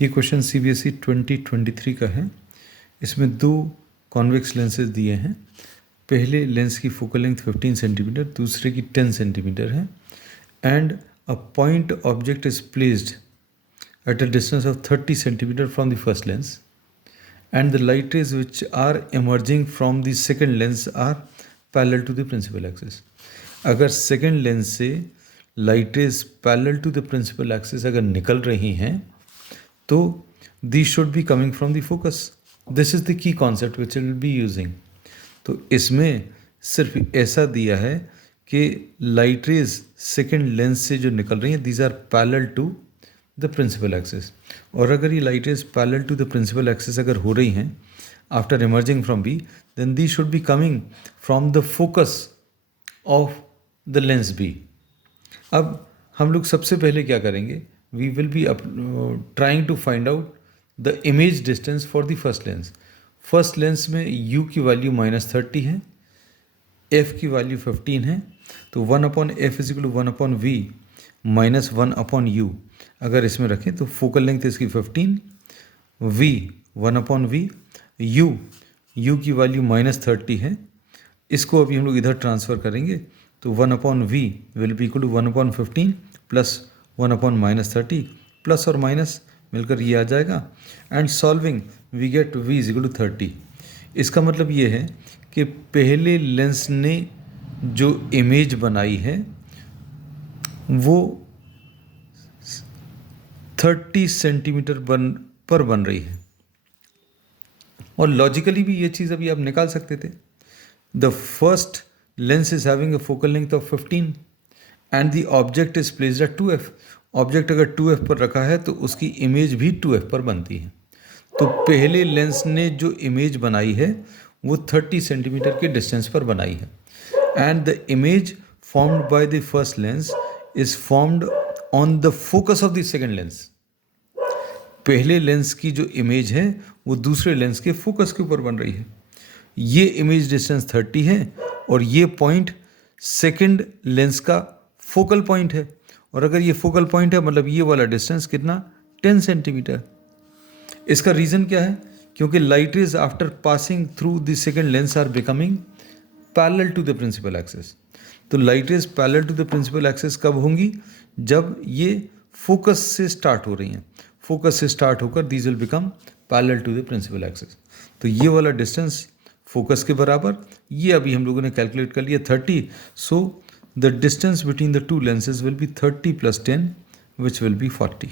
ये question CBSE 2023 का है। इसमें दो कॉन्वेक्स लेंसेज दिए हैं। पहले लेंस की फोकल लेंथ 15 सेंटीमीटर, दूसरे की 10 सेंटीमीटर है। And a point object is placed at a distance of 30 centimeter from the first lens, and the light rays which are emerging from the second lens are parallel to the principal axis. अगर second lens से light rays parallel to the principal axis अगर निकल रही हैं तो these should be coming from the focus. This is the key concept which we will be using. तो इसमें सिर्फ ऐसा दिया है कि लाइट रेज सेकेंड लेंस से जो निकल रही हैं these are parallel to the principal axis. और अगर ये light rays parallel to the principal axis अगर हो रही हैं after emerging from B, then they should be coming from the focus of the lens B. अब हम लोग सबसे पहले क्या करेंगे, we will be trying to find out the image distance for the first lens. First lens में u की value -30 है, f की वैल्यू 15 है, तो 1/f is equal to 1/v minus 1/u अगर इसमें रखें तो फोकल लेंथ इसकी 15, v 1/v, u की वैल्यू -30 है। इसको अभी हम लोग इधर ट्रांसफ़र करेंगे तो 1/v will be equal to 1/15 plus 1/-30 plus और माइनस मिलकर ये आ जाएगा। And solving we get v is equal to 30। इसका मतलब ये है कि पहले लेंस ने जो इमेज बनाई है वो 30 सेंटीमीटर पर बन रही है, और लॉजिकली भी ये चीज़ अभी आप निकाल सकते थे। The first lens is having a focal length of 15 and the object is placed at 2f। Object अगर 2f पर रखा है तो उसकी इमेज भी 2f पर बनती है। तो पहले लेंस ने जो इमेज बनाई है वो 30 सेंटीमीटर के डिस्टेंस पर बनाई है, and the image formed by the first lens is formed on the focus of the second lens. पहले लेंस की जो इमेज है वो दूसरे लेंस के फोकस के ऊपर बन रही है। ये इमेज डिस्टेंस 30 है और ये पॉइंट सेकेंड लेंस का फोकल पॉइंट है, और अगर ये फोकल पॉइंट है मतलब ये वाला डिस्टेंस कितना, 10 सेंटीमीटर। इसका रीज़न क्या है, क्योंकि light rays after passing through the second lens are becoming parallel to the principal axis. तो light rays parallel to the principal axis कब होंगी, जब ये फोकस से स्टार्ट हो रही हैं। फोकस से स्टार्ट होकर these will become parallel to the principal axis. तो ये वाला डिस्टेंस फोकस के बराबर, ये अभी हम लोगों ने कैलकुलेट कर लिया 30। So the distance between the two lenses will be 30 + 10 which will be 40।